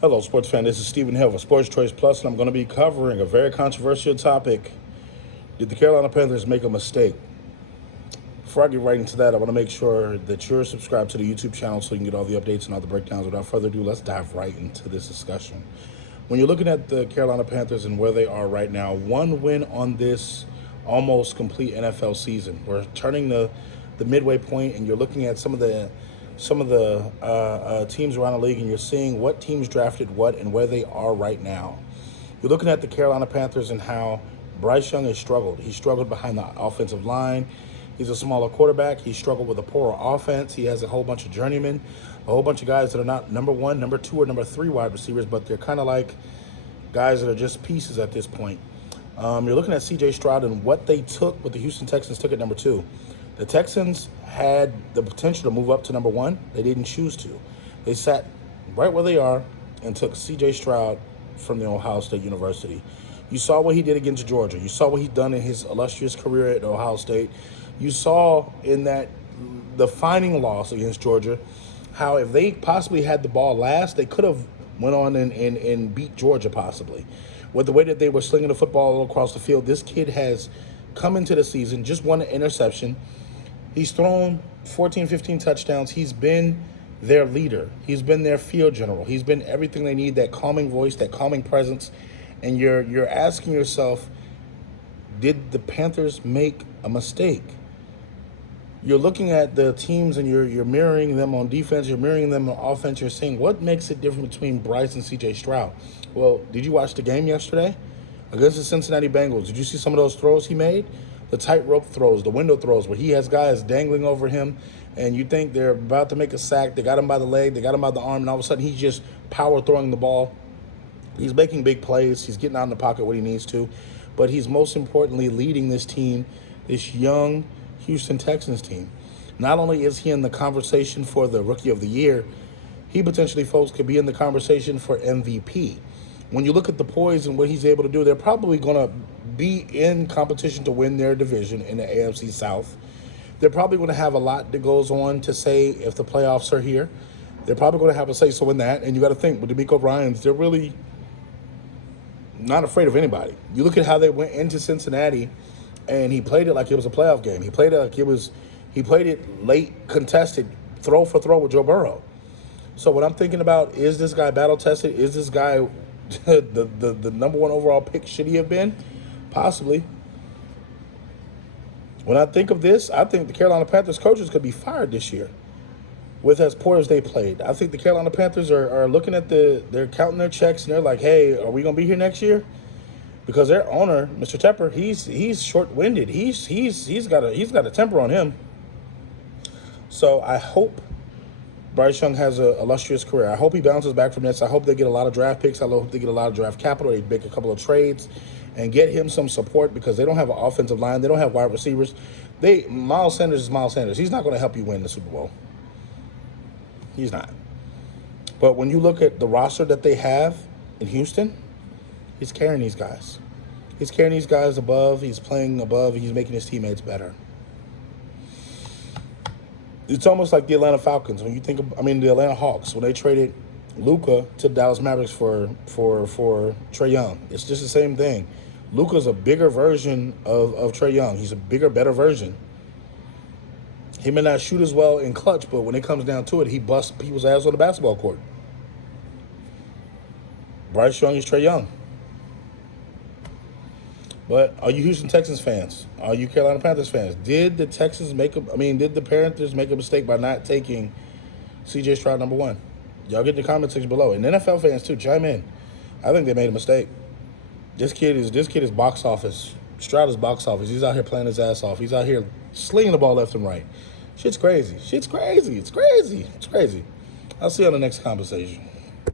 Hello, sports fan. This is Stephen Hill for Sports Choice Plus, and I'm going to be covering a very controversial topic. Did the Carolina Panthers make a mistake? Before I get right into that, I want to make sure that you're subscribed to the YouTube channel so you can get all the updates and all the breakdowns. Without further ado, let's dive right into this discussion. When you're looking at the Carolina Panthers and where they are right now, one win on this almost complete NFL season. We're turning the midway point, and you're looking at some of the teams around the league, and you're seeing what teams drafted what and where they are right now. You're looking at the Carolina Panthers and how Bryce Young has struggled. He struggled behind the offensive line. He's a smaller quarterback. He struggled with a poorer offense. He has a whole bunch of journeymen, a whole bunch of guys that are not number one, number two, or number three wide receivers, but they're kind of like guys that are just pieces at this point. You're looking at C.J. Stroud and what they took, what the Houston Texans took at number two. The Texans had the potential to move up to number one. They didn't choose to. They sat right where they are and took C.J. Stroud from the Ohio State University. You saw what he did against Georgia. You saw what he'd done in his illustrious career at Ohio State. You saw in that defining loss against Georgia how if they possibly had the ball last, they could have went on and beat Georgia possibly. With the way that they were slinging the football all across the field, this kid has come into the season, just one interception. He's thrown 14, 15 touchdowns. He's been their leader. He's been their field general. He's been everything they need, that calming voice, that calming presence. And you're asking yourself, did the Panthers make a mistake? You're looking at the teams and you're mirroring them on defense, you're mirroring them on offense. You're saying, what makes it different between Bryce and C.J. Stroud? Well, did you watch the game yesterday against the Cincinnati Bengals? Did you see some of those throws he made? The tightrope throws, the window throws, where he has guys dangling over him, and you think they're about to make a sack. They got him by the leg, they got him by the arm, and all of a sudden he's just power throwing the ball. He's making big plays. He's getting out in the pocket when he needs to. But he's most importantly leading this team, this young Houston Texans team. Not only is he in the conversation for the Rookie of the Year, he potentially, folks, could be in the conversation for MVP. When you look at the poise and what he's able to do, they're probably going to be in competition to win their division in the AFC South. They're probably going to have a lot that goes on to say if the playoffs are here. They're probably going to have a say-so in that. And you got to think, with DeMeco Ryans, they're really not afraid of anybody. You look at how they went into Cincinnati, and he played it like it was a playoff game. He played it like he played it late, contested, throw for throw with Joe Burrow. So what I'm thinking about, is this guy battle-tested? Is this guy the number one overall pick? Should he have been? Possibly. When I think of this, I think the Carolina Panthers coaches could be fired this year with as poor as they played. I think the Carolina Panthers are looking at they're counting their checks, and they're like, hey, are we going to be here next year? Because their owner, Mr. Tepper, he's short-winded. He's got a temper on him. So I hope Bryce Young has an illustrious career. I hope he bounces back from this. I hope they get a lot of draft picks. I hope they get a lot of draft capital. They make a couple of trades and get him some support, because they don't have an offensive line. They don't have wide receivers. Miles Sanders is Miles Sanders. He's not going to help you win the Super Bowl. He's not. But when you look at the roster that they have in Houston, he's carrying these guys. He's carrying these guys above. He's playing above, and he's making his teammates better. It's almost like the Atlanta Falcons. When you think of, the Atlanta Hawks, when they traded Luka to Dallas Mavericks for Trae Young. It's just the same thing. Luka's a bigger version of Trae Young. He's a bigger, better version. He may not shoot as well in clutch, but when it comes down to it, he busts people's ass on the basketball court. Bryce Young is Trae Young. But are you Houston Texans fans? Are you Carolina Panthers fans? Did the Panthers make a mistake by not taking C.J. Stroud number one? Y'all get in the comment section below. And NFL fans too, chime in. I think they made a mistake. This kid is box office. Stroud is box office. He's out here playing his ass off. He's out here slinging the ball left and right. Shit's crazy. It's crazy. I'll see you on the next conversation.